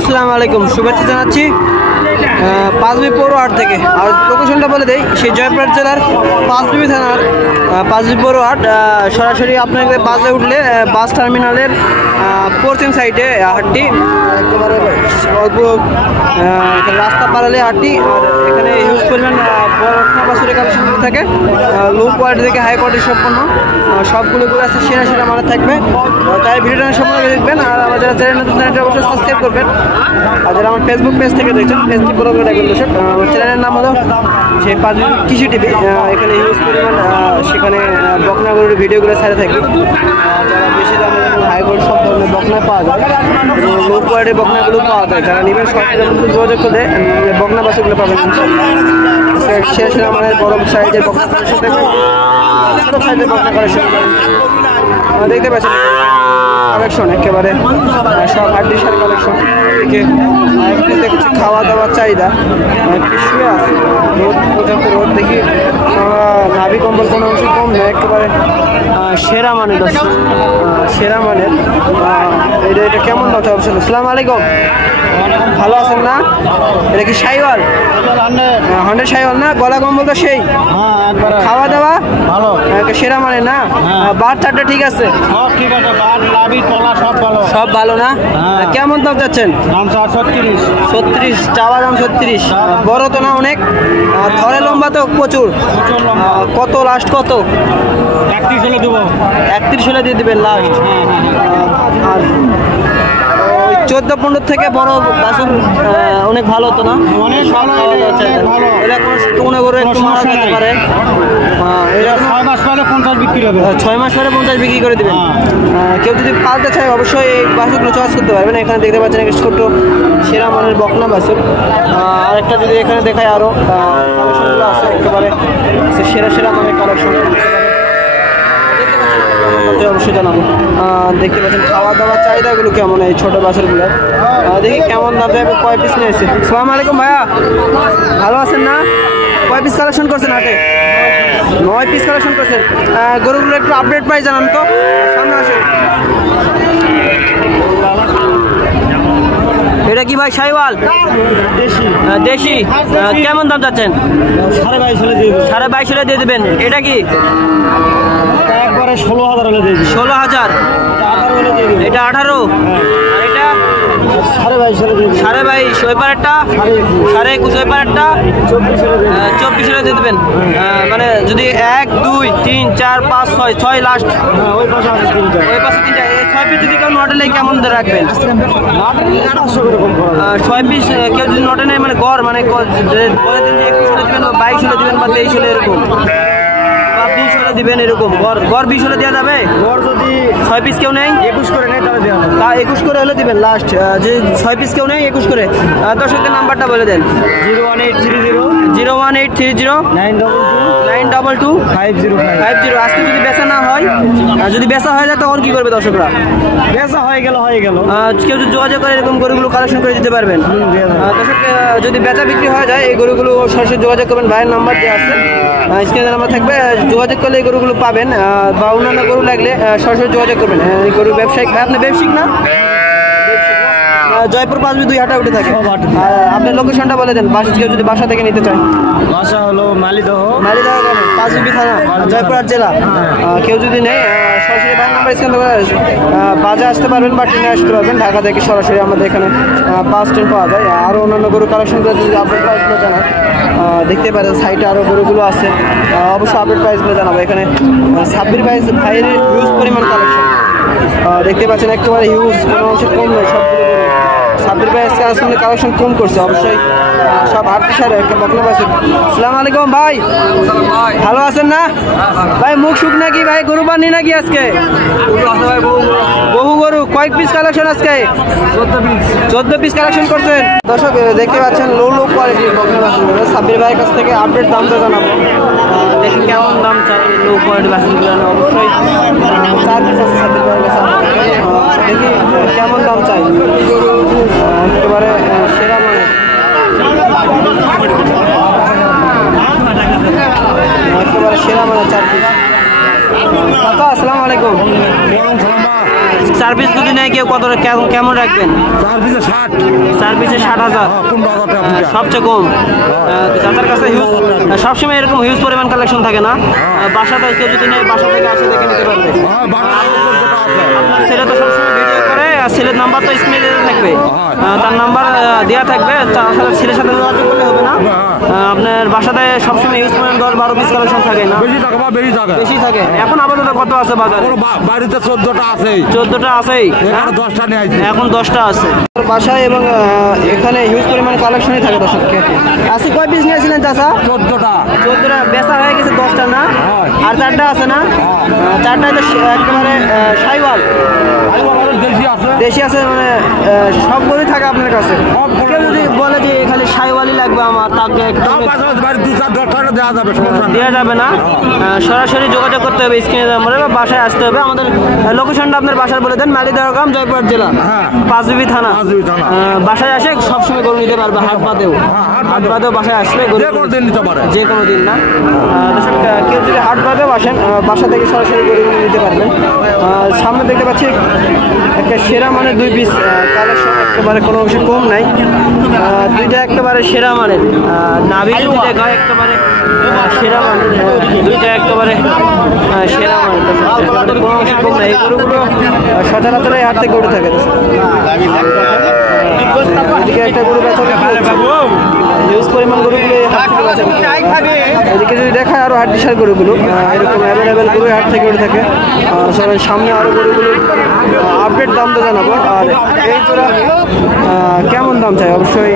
আসসালামু আলাইকুম, শুভেচ্ছা জানাচ্ছি পাঁচবি পৌর হাট থেকে। আর লোকেশনটা বলে দেই, সেই জয়পুরহাট জেলার পাঁচবি থানার পাঁচবি পৌর হাট। সরাসরি আপনাকে বাসে উঠলে বাস টার্মিনালের পশ্চিম সাইডে হাটটি, একেবারে অল্প রাস্তা পাড়ালে হাটটি। আর এখানে হিউজ পরিমাণ বাসুরের কালেকশন থাকে, লো কোয়ালিটি থেকে হাই কোয়ালিটি সম্পন্ন সবগুলো আছে, সেরা সেরা মানে থাকবে। তাই ভিডিওটা সম্পূর্ণ দেখবেন। আর আমার যারা চ্যানেল নতুন চ্যানেলটা অবশ্যই সাবস্ক্রাইব করবেন। আর যারা আমার ফেসবুক পেজ থেকে দেখছেন, পেজটি ফলো করে রাখবেন দর্শক। আমার চ্যানেলের নাম হলো সেই পাঁচবি কৃষি টিভি। এখানে হিউজ পরিমাণ সেখানে বকনাগুলোর ভিডিওগুলো ছাড়া থাকি। যারা বেশি দামে হাই কোয়ালিটি সব ধরনের বকনা পাওয়া যায়, লো কোয়ালিটির বকনাগুলো পাওয়া যায়। যারা নেবেন সরকারের যোগাযোগ করে বকনা বাসগুলো পাবেন। শেষ আমাদের বড় সাইজের বকনা ছোটো সাইজের বকনা কালেকশন দেখতে পাচ্ছেন। কালেকশন একেবারে সব হাড্ডিসার কালেকশন। দেখছি খাওয়া দাওয়ার চাহিদা শুয়ে আছে, রোদ পর্যাপ্ত রোদ দেখি, নাভি কম্বল কোনো অংশ কম নেই, একেবারে সেরা মানের দর্শক, সেরা মানের। এটা কেমন দাম অবশ্যই। আসসালামু আলাইকুম, ভালো আছেন না? এটা কি শাইওয়াল? হন্ডের শাইওয়াল না? গলা কম্বল তো সেই, খাওয়া দাওয়া ভালো, সেরা মানে না? বার চারটা ঠিক আছে, সব ভালো না? কেমন দাম যাচ্ছেন? 36, চাওয়া দাম 36। বড় তো না অনেক, ধরে লম্বা তো প্রচুর। কত লাস্ট কত? 31 হলে দিয়ে দেবেন লাস্ট। আর 14-15 থেকে বড় বাসন অনেক ভালো তো না? অনেক ভালো, কোনো করে একটু মারা যেতে পারে। 6 মাস পরে 50 বিক্রি হবে, 6 মাস পরে 50 বিক্রি করে দেবেন। কেউ যদি পালতে চায় অবশ্যই এই বাসনগুলো চয়েস করতে পারবেন। এখানে দেখতে পাচ্ছেন একটা ছোট সেরা মানের বকনা বাসন। আরেকটা যদি এখানে দেখায়, আরও কালেকশনগুলো আছে একেবারে সেরা সেরা মানের কালেকশন, অবশ্যই জানাবো। দেখতে পাচ্ছেন খাওয়া দাওয়ার চাহিদাগুলো কেমন এই ছোটো বাছুরগুলো, দেখি কেমন দাম যাবে। কয় পিস নিয়েছে? আসসালামু আলাইকুম ভাইয়া, ভালো আছেন না? কয় পিস কালেকশন করছেন হাটে? 9 পিস কালেকশন করছেন। গরুগুলো একটু আপডেট প্রাইস জানান তো, সামনে আসেন। এটা কি ভাই শাইওয়াল? দেশি। কেমন দাম যাচ্ছেন? 22.5 হলে দিয়ে দেবেন। এটা কি? একবারে 16,000। এটা 18। আর এটা 22.5। ওই পারেরটা 21.5, ওই পারেরটা 24 হলে দিয়ে দেবেন। মানে যদি 1, 2, 3, 4, 5, 6 লাস্ট, ওই পাশে 3টা, 6 পিস যদি কেউ নটে নেই কেমন রাখবেন? 6 পিস কেউ যদি নটে নেই, মানে গড় মানে বলে দিন যে 21 হলে দেবেন, 22 হলে দেবেন বা 23 হলে, এরকম 20 হলে দিবেন, এরকম গড় 20 হলে দেওয়া যাবে। গড় যদি 6 পিস কেউ নেই, 21 করে নেই তাহলে দেওয়া যাবে। তা 21 করে হলে দিবেন লাস্ট। যে 6 পিস কেউ নেই, 21 করে। দর্শকদের নাম্বারটা বলে দেন। 01830 922 50। আজকে যদি বেচা না হয়, যদি বেচা হয়ে যায় তখন কি করবে দর্শকরা? বেচা হয়ে গেল কেউ যদি যোগাযোগ করে এরকম গরুগুলো কালেকশন করে দিতে পারবেন। দর্শক যদি বেচা বিক্রি হয়ে যায়, এই গরুগুলো সরাসরি যোগাযোগ করবেন। ভাইয়ের নাম্বার দেওয়া আছে, স্ক্রিনে নাম্বার থাকবে, যোগাযোগ করলে এই গরুগুলো পাবেন। বা অন্যান্য গরু লাগলে সরাসরি যোগাযোগ করবেন। এই গরু ব্যবসায়িক, আপনি ব্যবসায়িক না? জয়পুর পাঁচবি 2 হাটা উঠে থাকে। আপনার লোকেশনটা বলে দেন, কেউ যদি বাসা থেকে নিতে চায়। বাসা হলো মালিদহ পাঁচবি থানা, জয়পুরহাট জেলা। কেউ যদি নেই, সরাসরি ভাই নাম্বার স্ক্যান করে বাজে আসতে পারবেন বা ট্রেনে আসতে পারবেন। ঢাকা থেকে সরাসরি আমাদের এখানে বাস ট্রেন পাওয়া যায়। আরও অন্যান্য গরু কালেকশন করে যদি আপডেট প্রাইসগুলো জানান, দেখতে পারেন সাইটে আরও গরুগুলো আছে, অবশ্যই আপডেট প্রাইসগুলো জানাবো। এখানে সাব্বির ভাইয়ের হিউজ পরিমাণ কালেকশন দেখতে পাচ্ছেন, একেবারে হিউজ, কোনো অংশ কম নয়। সবগুলো সাব্বির ভাই আজকে আসলে কালেকশন কম করছে, অবশ্যই সব হাটসার একটা বকনা পাচ্ছেন। আসসালামু আলাইকুম ভাই, ভালো আছেন না ভাই? মুখ শুক নাকি ভাই? গরু বানি নাকি আজকে? বহু গরু। কয়েক পিস কালেকশন আজকে? 14 পিস কালেকশন করছেন। দর্শক দেখতে পাচ্ছেন লো কোয়ালিটির বকনা বাছুরগুলো। সাব্বির ভাইয়ের কাছ থেকে আপডেট দামটা জানাবো, দেখি কেমন দাম চাই লো কোয়ালিটির বাছুরগুলো। অবশ্যই 4 পিস আছে সাব্বির ভাইয়ের কাছে, দেখি কেমন দাম চাই। একেবারে সেরা মানে, একেবারে সেরা মানে 4 পিস। আসসালামু আলাইকুম, চার পিস যদি নেয় কেউ কত কেমন রাখবেন? 4 পিসে 60,000, সবচেয়ে কম। চাচার কাছে হিউজ সবসময় এরকম হিউজ পরিমাণ কালেকশন থাকে না? বাসাতে কেউ যদি নেয় বাসা থেকে আসে দেখে নিতে পারবে। আপনার ছেলে তো সবসময় ভিডিও করে, আর ছেলের নাম্বার তো স্ক্রিনে দেওয়া থাকবে, তার নাম্বার দেওয়া থাকবে, তার ছেলের সাথে যোগাযোগ করলে হবে না? আপনার বাসাতে সবসময় ইউজ করেন 10-12 পিস কালেকশন থাকে না? বেশি থাকে। এখন আপাতত কত আছে বাজারে? বাড়িতে 14টা আছে। 14টা আছেই, এখন 10টা আছে বাসায়, এবং এখানে হিউজ পরিমাণ কালেকশনই থাকে দর্শককে। আজকে কয় পিস নিয়েছিলেন চাচা? 14টা বেচা হয়ে গেছে 10টা না? আর 4টা আছে না? 4টায় তো একেবারে শাইওয়াল দেশি আছে, মানে সব গরুই থাকে আপনার কাছে। কেউ যদি বলে যে খালি শাইওয়ালই লাগবে আমার, তাকে দেওয়া যাবে না? সরাসরি যোগাযোগ করতে হবে স্ক্রিনে নাম্বারে, বা বাসায় আসতে হবে। আমাদের লোকেশনটা আপনার বাসার বলে দেন। মালিদহ গ্রাম, জয়পুরহাট জেলা, পাঁচবিবি থানা। বাসায় আসে সবসময় গরু নিতে পারবে, হাট বাদেও বাসায় আসলে গরু যে কোনো দিন না। কেউ যদি হাট বাদেও আসেন, বাসা থেকে সরাসরি গরু নিতে পারবেন। সামনে দেখতে পাচ্ছি একটা সেরা মানের 2 পিস কালেকশন, একেবারে কোনো অংশে কম নাই। দুইটা একেবারে সেরা মানের, নাভি দুইটা গায়ে একেবারে সেরা মানের, দুইটা একেবারে সেরা মানের, কোনো অংশে কম নাই। এই গরুগুলো সচরাচর এই হাট থেকে উঠে থাকে। এদিকে একটা গরু বেচা হিউজ পরিমাণ গরুগুলো এদিকে যদি দেখায় আরো হাড্ডিসার গরুগুলো এরকম অ্যাভেলেবেল গরু হাট থেকে উঠে থাকে। সবাই সামনে আরো গরুগুলো আপডেট দাম তো জানাবো, আর এই জোড়া কেমন দাম চাই অবশ্যই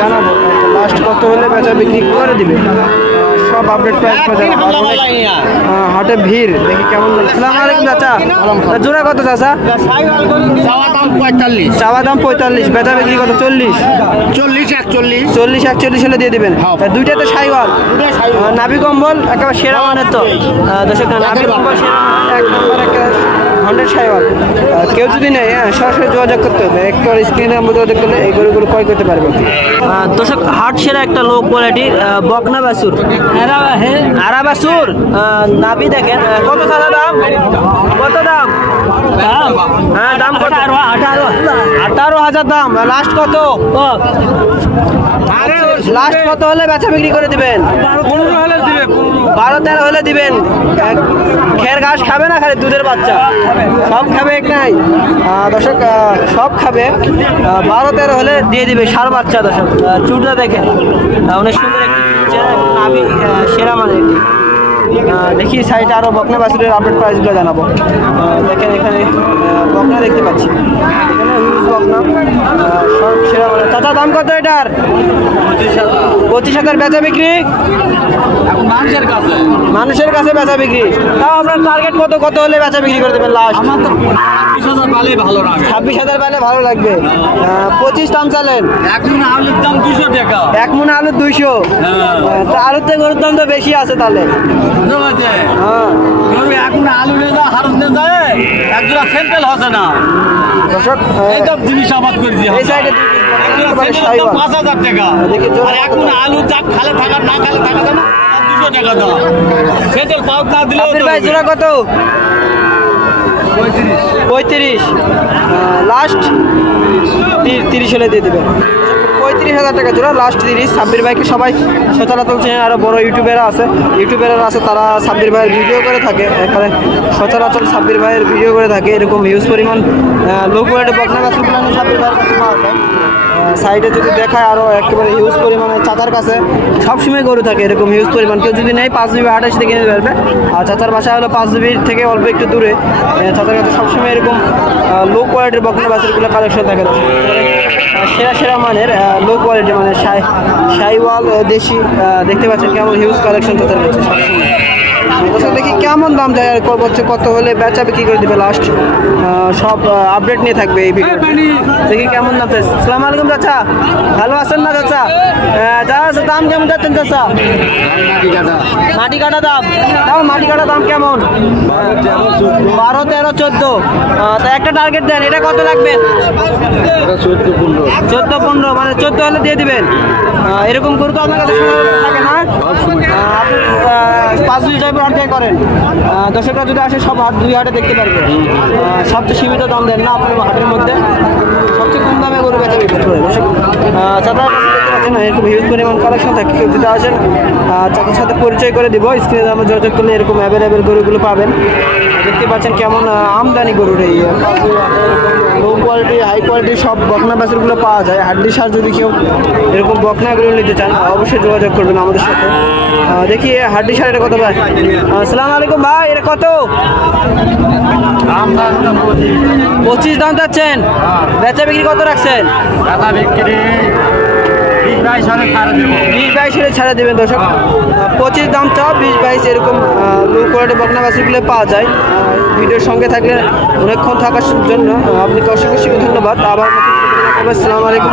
জানাবো। লাস্ট কত হলে বেচা বিক্রি করে দিবে সব আপডেট প্রাইস হাটে ভিড় দেখি কেমন। আসসালামু আলাইকুম চাচা, জোড়া কত চাচা? চাওয়া দাম 45, বেচা বিক্রি কত? 40-41 হলে দিয়ে দিবেন। দুইটাতে শাইওয়াল, নাভি কম্বল একেবারে সেরা মানের। তো দর্শক নাভি কম্বল সেরা এক নম্বর, একেবারে 100 শাইওয়াল। কেউ যদি নেয় সরাসরি যোগাযোগ করতে হবে, একটু স্ক্রিনে আমরা যোগাযোগ করলে এই গরুগুলো ক্রয় করতে পারবে। দর্শক হাট সেরা একটা লো কোয়ালিটির বকনা বাছুর, আরা বাছুর, নাভি দেখেন। কত সাদা দাম? কত দাম? হ্যাঁ দাম কত? 18,000 দাম। লাস্ট কত? লাস্ট কত হলে বেচা বিক্রি করে দিবেন? 12-13 হলে দিবেন। খের ঘাস খাবে না, খালি দুধের বাচ্চা সব খাবে? এক নাই দর্শক, সব খাবে। 12-13 হলে দিয়ে দিবে, সার বাচ্চা। দর্শক চুটটা দেখেন, অনেক সুন্দর একটি নাভি, সেরা মানে। দেখি সাইডে আরো বকনা বাছুরের আপডেট প্রাইসগুলো জানাবো। দেখেন এখানে বকনা দেখতে পাচ্ছি, এখানে হিউজ বকনা সব সেরা মানে। চাচা দাম কত এটার? 25,000 বেচা বিক্রি মানুষের কাছে বেচা বিক্রি। তাও আপনার টার্গেট কত হলে বেচা বিক্রি করে দেবেন লাস্ট? 26,000 পাইলে ভালো লাগবে। 25 দাম চালেন। 1 মণ আলুর দাম 200 টাকা। 1 মণ আলুর 200। আলুর থেকে গরুর দাম তো বেশি আছে তাহলে। জিনিস আবাদ করেছি এই সাইডে 5,000 টাকা। এখন আলু চাপ খালে থাকা না খালে থাকা যায় না, 200 টাকা দাম। সেটেল পাউট না দিলেও ভাই জোড়া কত? 35। লাস্ট 30 হলে দিয়ে দেবেন। 35,000 টাকা জোড়া, লাস্ট 30। সাব্বির ভাইকে সবাই সচরাচর চেনে, আরো বড় ইউটিউবাররা আছে, তারা সাব্বির ভাইয়ের ভিডিও করে থাকে। এখানে সচরাচর সাব্বির ভাইয়ের ভিডিও করে থাকে। এরকম হিউজ পরিমাণ লো কোয়ালিটি বকনা বাছুরগুলো সাব্বির ভাইয়ের কাছে পাওয়া যায়। সাইডে যদি দেখায় আরো একেবারে হিউজ পরিমাণে চাচার কাছে সবসময় গরু থাকে এরকম হিউজ পরিমাণ। কেউ যদি নেই 5GB 28 থেকে কিনে পারবে। আর চাচার বাসা হলো 5GB থেকে অল্প একটু দূরে। চাচার কাছে সবসময় এরকম লো কোয়ালিটির বকনা বাছুরগুলো কালেকশন থাকে। সেরা মানের লো কোয়ালিটি মানে শাইওয়াল দেশি দেখতে পাচ্ছেন কেমন হিউজ কালেকশন চাচার কাছে সবসময়। দেখি কেমন দাম যায় আর কত হলে বেচা বিক্রি করে দিবে লাস্ট সব আপডেট নিয়ে থাকবে এই ভিডিও। দেখি কেমন দাম চাই। আসসালামু আলাইকুম চাচা, ভালো আছেন না চাচা? দাম কেমন যাচ্ছেন চাচা? মাটি কাটা দাম, মাটি কাটা দাম কেমন? 12, 13, 14। তা একটা টার্গেট দেন, এটা কত রাখবেন? 14-15, মানে 14 হলে দিয়ে দিবেন। এরকম গরু তো আপনার কাছে থাকে না? আপনি 5 বিশ জয়পুর হাট থেকে করেন, দর্শকরা যদি আসে সব হাট 2 হাটে দেখতে পারবে। সবচেয়ে সীমিত দাম দেন না আপনার হাটের মধ্যে, সবচেয়ে কম দামে গরু বেচা বিক্রি করে। চাচার কাছে দেখতে পাচ্ছেন এরকম হিউজ পরিমাণ কালেকশন থাকে। কেউ যদি আসেন চাচার সাথে পরিচয় করে দিব, স্ক্রিনে আমরা যোগাযোগ করলে এরকম অ্যাভেলেবেল গরুগুলো পাবেন। দেখতে পাচ্ছেন কেমন আমদানি গরুর এই লো কোয়ালিটি হাই কোয়ালিটি সব বকনা বাছুরগুলো পাওয়া যায়। হাড্ডি সার যদি কেউ এরকম বকনাগুলো নিতে চান অবশ্যই যোগাযোগ করবেন আমাদের সাথে। দেখি হাড্ডি সার এটা কত ভাই? আসসালামু আলাইকুম ভাই, এটা কত? 25 দাম চাচ্ছেন, বেচা বিক্রি কত রাখছেন? 20-22 ছাড়া দেবেন দর্শক। 25 দাম চাও, 20-22 এরকম লো কোয়ালিটি বকনা বাছুরগুলো পাওয়া যায়। ভিডিওর সঙ্গে থাকলে অনেকক্ষণ থাকার জন্য আপনাকে অসংখ্য ধন্যবাদ। আবার আসসালামু আলাইকুম।